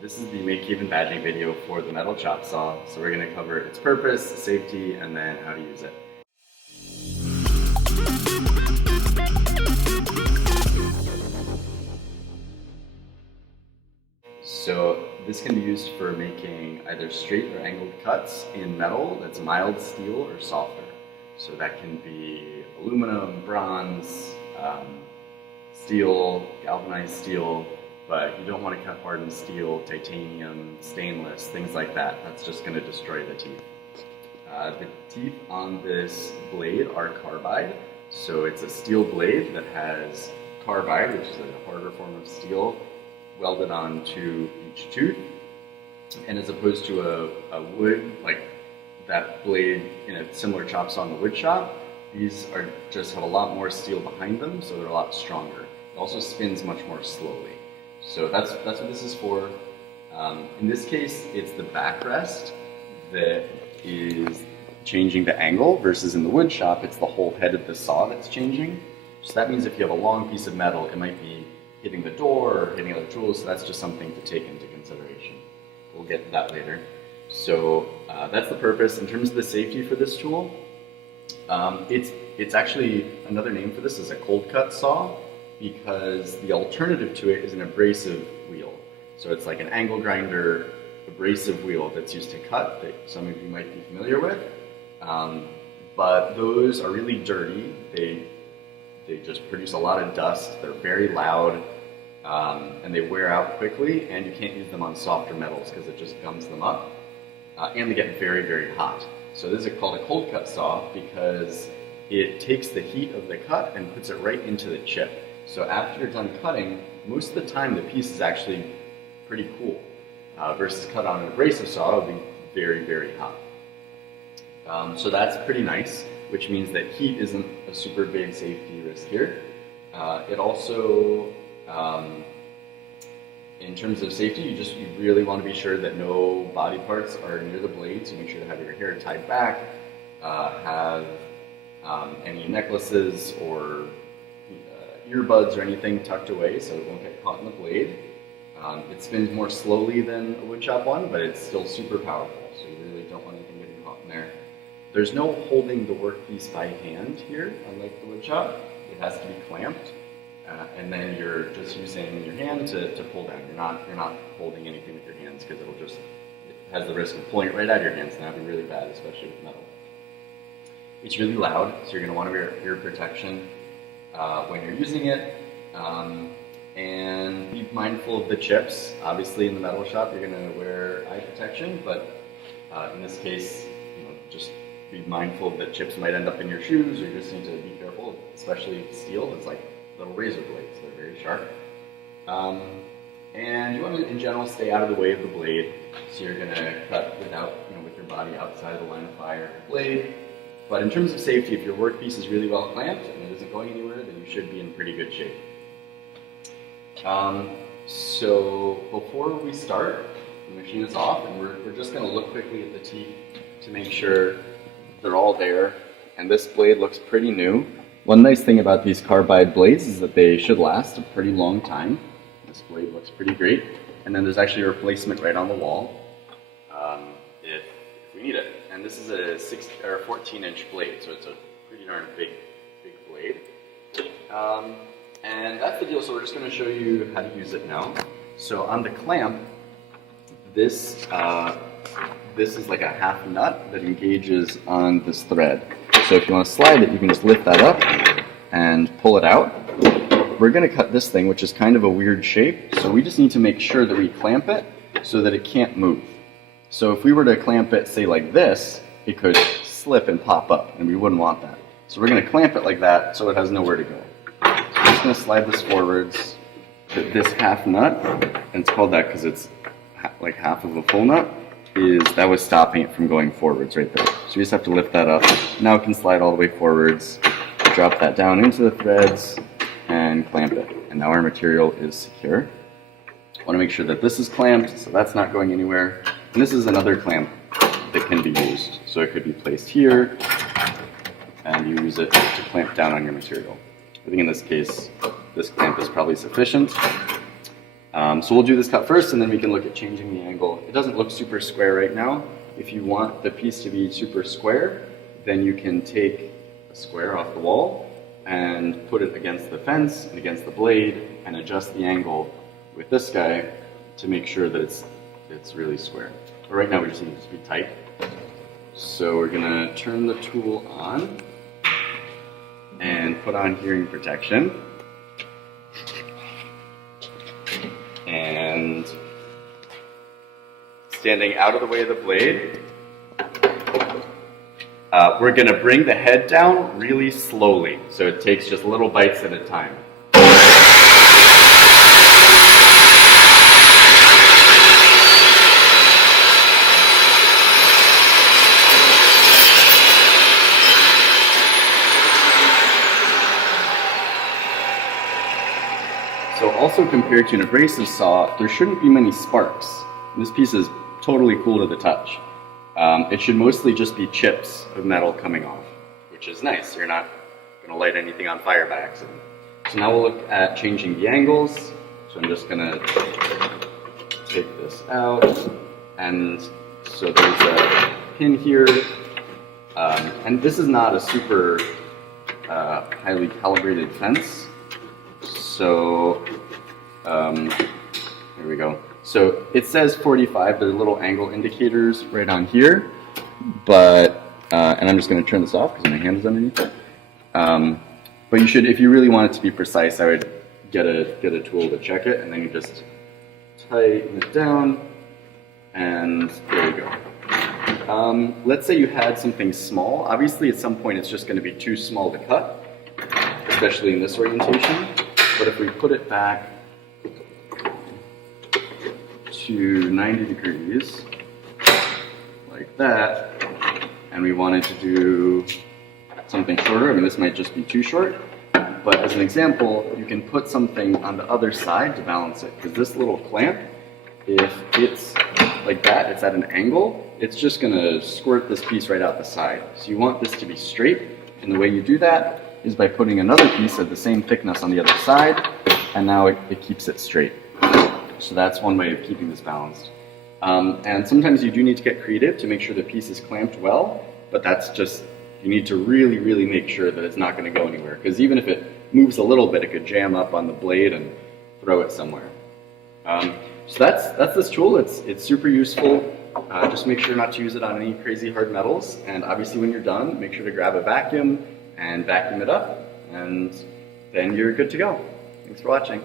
This is the MakeHaven badging video for the metal chop saw. So we're going to cover its purpose, safety, and then how to use it. So this can be used for making either straight or angled cuts in metal that's mild steel or softer. So that can be aluminum, bronze, steel, galvanized steel, but you don't want to cut hardened steel, titanium, stainless, things like that. That's just going to destroy the teeth. The teeth on this blade are carbide, so it's a steel blade that has carbide, which is a harder form of steel, welded onto each tooth. And as opposed to a wood, like that blade in a similar chop saw in the wood shop, these are just have a lot more steel behind them, so they're a lot stronger. It also spins much more slowly. So that's what this is for. In this case, it's the backrest that is changing the angle, versus in the wood shop, it's the whole head of the saw that's changing. So that means if you have a long piece of metal, it might be hitting the door or hitting other tools, so that's just something to take into consideration. We'll get to that later. So that's the purpose. In terms of the safety for this tool, it's actually, another name for this is a cold cut saw, because the alternative to it is an abrasive wheel. So it's like an angle grinder abrasive wheel that's used to cut, that some of you might be familiar with. But those are really dirty. They just produce a lot of dust. They're very loud, and they wear out quickly, and you can't use them on softer metals because it just gums them up. And they get very, very hot. So this is called a cold cut saw because it takes the heat of the cut and puts it right into the chip. So after you're done cutting, most of the time the piece is actually pretty cool, versus cut on an abrasive saw, it'll be very, very hot. So that's pretty nice, which means that heat isn't a super big safety risk here. It also, in terms of safety, you really want to be sure that no body parts are near the blade, so make sure to have your hair tied back, have any necklaces or earbuds or anything tucked away so it won't get caught in the blade. It spins more slowly than a woodshop one, but it's still super powerful, so you really don't want anything getting caught in there. There's no holding the workpiece by hand here, unlike the woodshop. It has to be clamped, and then you're just using your hand to pull down. You're not holding anything with your hands, because it has the risk of pulling it right out of your hands, and that'd be really bad, especially with metal. It's really loud, so you're going to want to wear ear protection when you're using it, and be mindful of the chips. Obviously, in the metal shop, you're going to wear eye protection, but in this case, just be mindful that chips might end up in your shoes, or you just need to be careful, especially steel. It's like little razor blades; they're very sharp. And you want to, in general, stay out of the way of the blade. So you're going to cut without, with your body outside of the line of fire of the blade. But in terms of safety, if your workpiece is really well clamped and it isn't going anywhere, then you should be in pretty good shape. So before we start, the machine is off, and we're just going to look quickly at the teeth to make sure they're all there. And this blade looks pretty new. One nice thing about these carbide blades is that they should last a pretty long time. This blade looks pretty great. And then there's actually a replacement right on the wall if we need it. And this is a 14-inch blade, so it's a pretty darn big blade. And that's the deal, so we're just going to show you how to use it now. So on the clamp, this is like a half nut that engages on this thread. So if you want to slide it, you can just lift that up and pull it out. We're going to cut this thing, which is kind of a weird shape, so we just need to make sure that we clamp it so that it can't move. So if we were to clamp it, say like this, it could slip and pop up, and we wouldn't want that. So we're going to clamp it like that so it has nowhere to go. So I'm just going to slide this forwards to this half nut, and it's called that because it's like half of a full nut, that was stopping it from going forwards right there. So we just have to lift that up. Now it can slide all the way forwards, drop that down into the threads, and clamp it. And now our material is secure. I want to make sure that this is clamped, so that's not going anywhere. And this is another clamp that can be used. So it could be placed here, and you use it to clamp down on your material. I think in this case, this clamp is probably sufficient. So we'll do this cut first, and then we can look at changing the angle. It doesn't look super square right now. If you want the piece to be super square, then you can take a square off the wall and put it against the fence and against the blade and adjust the angle with this guy to make sure that it's really square. But right now we just need it to be tight. So we're gonna turn the tool on and put on hearing protection. And standing out of the way of the blade, we're going to bring the head down really slowly, so it takes just little bites at a time. So also compared to an abrasive saw, there shouldn't be many sparks. And this piece is totally cool to the touch. It should mostly just be chips of metal coming off, which is nice. You're not going to light anything on fire by accident. So now we'll look at changing the angles. So I'm just going to take this out. And so there's a pin here. And this is not a super highly calibrated fence. So, there we go. So it says 45, there are little angle indicators right on here, but, and I'm just going to turn this off because my hand is underneath it. But you should, if you really want it to be precise, I would get a tool to check it, and then you just tighten it down, and there you go. Let's say you had something small. Obviously at some point it's just going to be too small to cut, especially in this orientation. But if we put it back to 90 degrees, like that, and we wanted to do something shorter, I mean this might just be too short, but as an example, you can put something on the other side to balance it, because this little clamp, if it's like that, it's at an angle, it's just going to squirt this piece right out the side. So you want this to be straight, and the way you do that is by putting another piece of the same thickness on the other side, and now it keeps it straight. So that's one way of keeping this balanced. And sometimes you do need to get creative to make sure the piece is clamped well, but that's just, you need to really, really make sure that it's not going to go anywhere, because even if it moves a little bit, it could jam up on the blade and throw it somewhere. So that's this tool. It's super useful. Just make sure not to use it on any crazy hard metals, and obviously when you're done, make sure to grab a vacuum and vacuum it up, and then you're good to go. Thanks for watching.